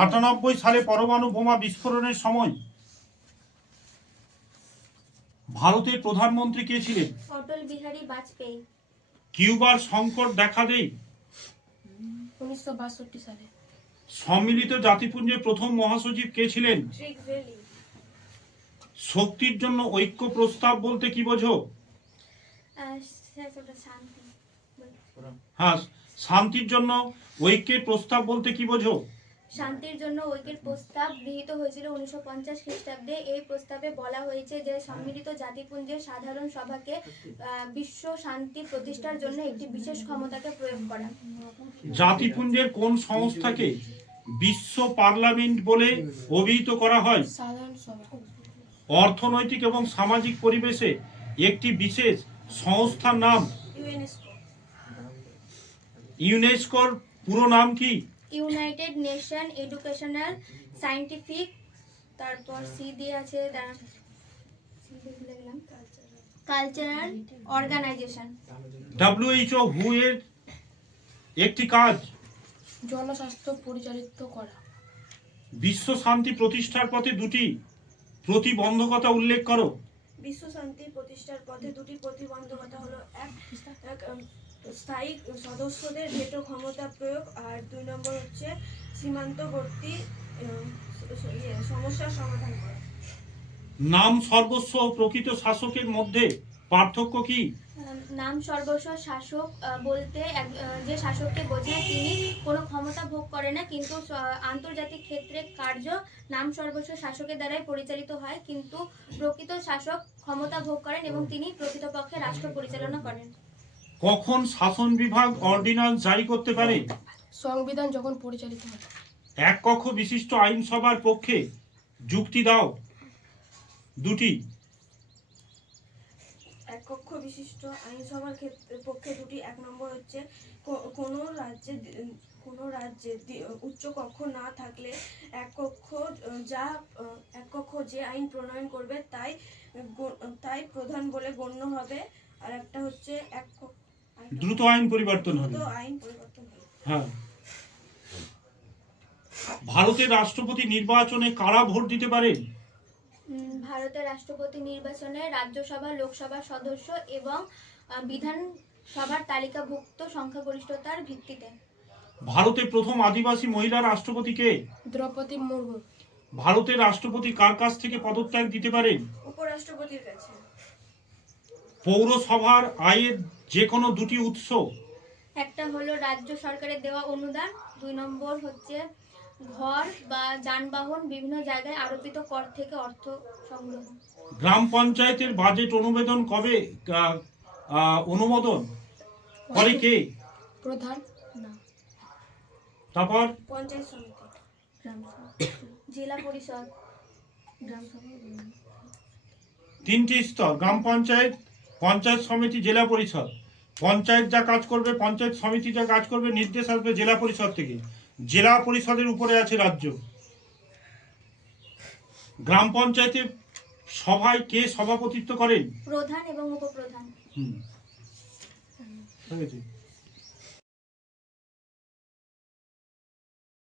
98 সালে পরমাণু বোমা বিস্ফোরণের সময় ভারতের প্রধানমন্ত্রী কে ছিলেন? অটল বিহারী বাজপেয়ী। কিউবার সংকট দেখা দেয় 1962 সালে। সম্মিলিত জাতিপুঞ্জের প্রথম মহাসচিব কে ছিলেন? ট্রিগভেলি। শক্তির জন্য ঐক্য প্রস্তাব বলতে কি বোঝো? শান্তি। হ্যাঁ, শান্তির জন্য ঐক্যের প্রস্তাব বলতে কি বোঝো? শান্তির জন্য ঐক্যের প্রস্তাব গৃহীত হয়েছিল 1950 খ্রিস্টাব্দে। এই প্রস্তাবে বলা হয়েছে যে সম্মিলিত জাতিপুঞ্জের সাধারণ সভাকে বিশ্ব শান্তি প্রতিষ্ঠার জন্য একটি বিশেষ ক্ষমতাকে প্রয়োগ করা। জাতিপুঞ্জের কোন সংস্থাকে বিশ্ব পার্লামেন্ট বলে অভিহিত করা হয়? সাধারণ সভা। অর্থনৈতিক এবং সামাজিক পরিবেশে একটি বিশেষ সংস্থার নাম? ইউনেস্কোর পুরো নাম কি? ইউনাইটেড নেশন এডুকেশনাল সায়েন্টিফিক, তারপর সি দিয়ে আছে কালচারাল অর্গানাইজেশন। WHO হু এর একটি কাজ? জনস্বাস্থ্য পরিচালিত করা। বিশ্ব শান্তি প্রতিষ্ঠার পথে দুটি প্রতিবন্ধকতা উল্লেখ করো। বিশ্ব শান্তি প্রতিষ্ঠার পথে দুটি প্রতিবন্ধকতা হলো এক স্থায়ী সদস্যদের ভেটো ক্ষমতা প্রয়োগ, আর 2 নম্বর হচ্ছে সীমান্তবর্তী সমস্যার সমাধান করা। নাম সর্বস্ব ও প্রকৃত শাসকের মধ্যে পার্থক্য কি? নাম সর্বস্ব শাসক বলতে যে শাসককে বোঝায় তিনি কোনো ক্ষমতা ভোগ করে না, কিন্তু আন্তর্জাতিক ক্ষেত্রে কার্য নাম সর্বস্ব শাসকের দ্বারাই পরিচালিত হয়, কিন্তু প্রকৃত শাসক ক্ষমতা ভোগ করেন এবং তিনি প্রকৃতপক্ষে রাষ্ট্র পরিচালনা করেন। কখন শাসন বিভাগ অর্ডিন্যান্স জারি করতে পারে? সংবিধান যখন পরিচালিত হয়। এক কক্ষ বিশিষ্ট আইনসভার পক্ষে যুক্তি দাও দুটি। এক কক্ষ বিশিষ্ট আইনসভার পক্ষে দুটি। 1 নম্বর হচ্ছে কোনো রাজ্যে উচ্চ কক্ষ না থাকলে এক কক্ষ যে আইন প্রণয়ন করবে তাই প্রধান বলে গণ্য হবে। আর একটা হচ্ছে দ্রুত আইন পরিবর্তন হবে। হ্যাঁ। ভারতের রাষ্ট্রপতি নির্বাচনে কারা ভোট দিতে পারেন? ভারতের রাষ্ট্রপতি নির্বাচনে রাজ্যসভা, লোকসভা সদস্য এবং বিধানসভার তালিকাভুক্ত সংখ্যাগরিষ্ঠতার ভিত্তিতে। ভারতের প্রথম আদিবাসী মহিলা রাষ্ট্রপতি কে? দ্রৌপদী মুর্মু। ভারতের রাষ্ট্রপতি কার কাছ থেকে পদত্যাগ দিতে পারেন? উপরাষ্ট্রপতির কাছে। পৌরসভার আয়ের যে কোনো দুটি উৎস? একটা হলো রাজ্য সরকারের দেওয়া অনুদান, 2 নম্বর হচ্ছে ঘর বা যানবাহন বিভিন্ন জায়গায় আরোপিত কর থেকে অর্থ সংগ্রহ। গ্রাম পঞ্চায়েতের বাজেট অনুমোদন করে কে? প্রধান। না। তারপর পঞ্চায়েত সমিতি। জেলা পরিষদ, গ্রাম সভা। 3টি স্তর: গ্রাম পঞ্চায়েত, পঞ্চায়েত সমিতি, জেলা পরিষদ। পঞ্চায়েত যা কাজ করবে, পঞ্চায়েত সমিতি যা কাজ করবে, নির্দেশ আসবে জেলা পরিষদ থেকে। জেলা পরিষদের উপরে আছে রাজ্য। গ্রাম পঞ্চায়েতের সভায় কে সভাপতিত্ব করেন? প্রধান এবং উপপ্রধান। ঠিক আছে।